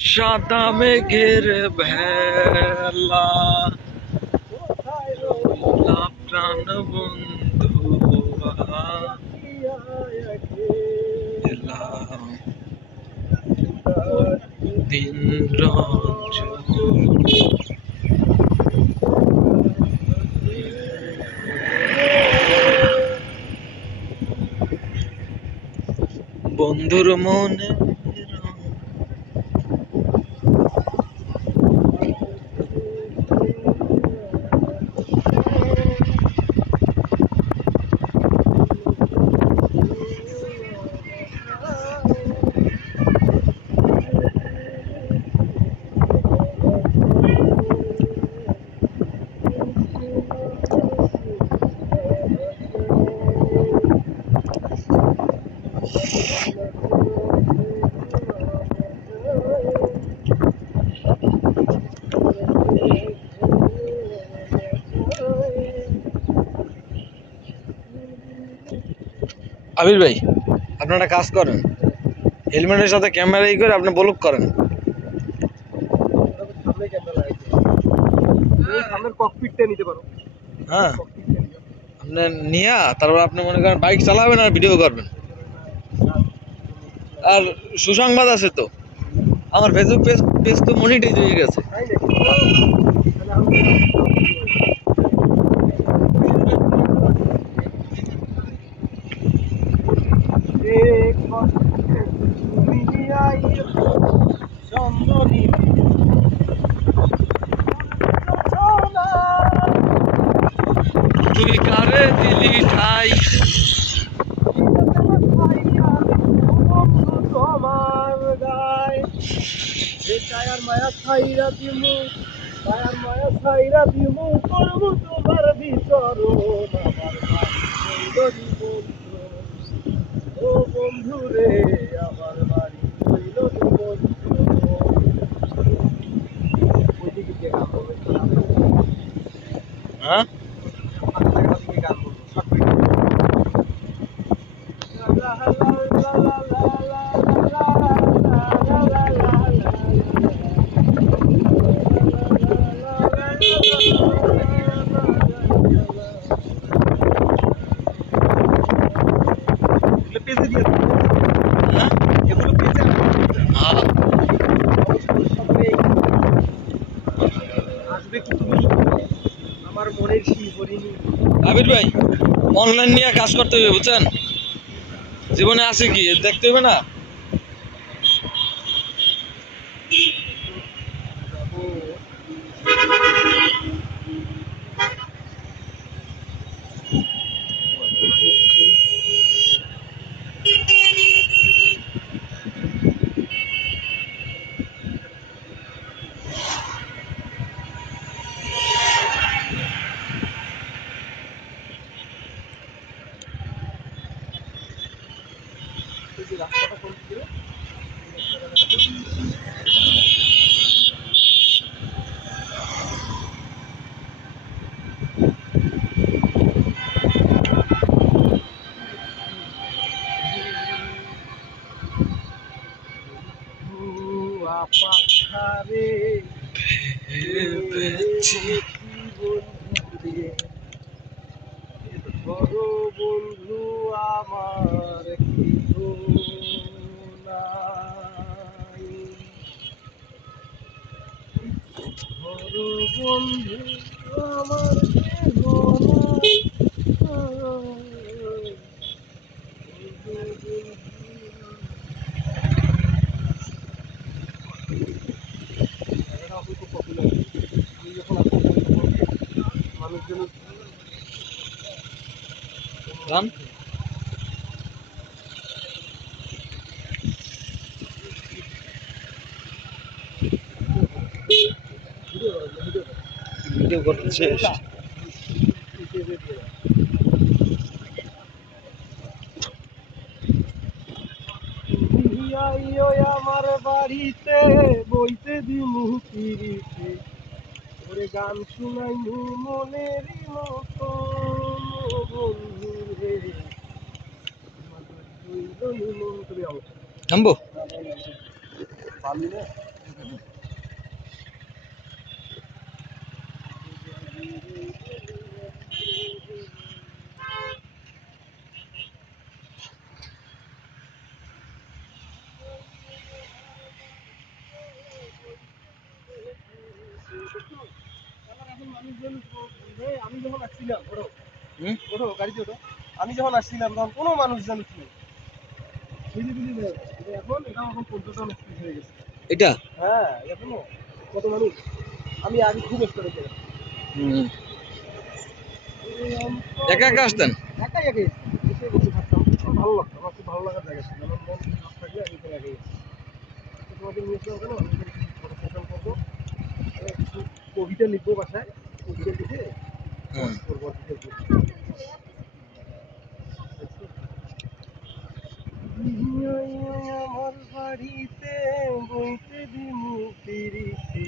সাদা মেঘের ভেলা প্রাণ বন্ধু দিন বন্ধুর মনে আবির ভাই আপনারা কাজ করেন হেলমেটের সাথে ক্যামেরা ই করে আপনি ব্লক করেন হ্যাঁ আপনি নিয়া তারপর আপনি মনে করেন বাইক চালাবেন আর ভিডিও করবেন আর সুসংবাদ আছে তো আমার ফেসবুক পেজ তো মনিটাইজ হয়ে গেছে তুই কারে দিলি ঠাই মায়া ছাইরা দিমু করবো তোমার বিচরণ আমার ও বন্ধু রে আমার বাড়ি হইল হ্যাঁ আবির ভাই অনলাইন নিয়ে কাজ করতে হবে বুঝছেন জীবনে আছে কি দেখতে হবে না বন্ধু আমার কিছু নাই বন্ধু আমার মানুষজন ভিডিও করতেছে আমার বাড়িতে বইতে দিমু পিড়িতে ওরে গান শুনাইমু মনেরই মতো বন্ধু রে নামবো পারলি না আমি যখন আসছিলাম হুম? ওঠো গাড়িতে ওঠো, আমি যখন আসছিলাম তখন কোনো মানুষজন ছিল না। এখন এটা এখন পর্যটন স্পট হয়ে গেছে। এটা হ্যাঁ এখনো কত মানুষ, আমি আগে খুব স্টোরে ছিলাম। হুম। একা একা আসতেন? একাই একাই এসে বসে থাকতাম, আমার ভালো লাগতো, আমার খুব ভালো লাগার জায়গা ছিল। আমার মন খারাপ থাকলে আমি এখানে একাই আসতাম। তো তোমাদের নিয়েছিলাম কেন, আমি এখানে কিছু ফটো সেশন করবো, কিছু কবিতা লিখবো বাসায়, কবিতা লিখে হুম। করবো আর কি। আমার বাড়িতে বইতে দিমু পিরিতি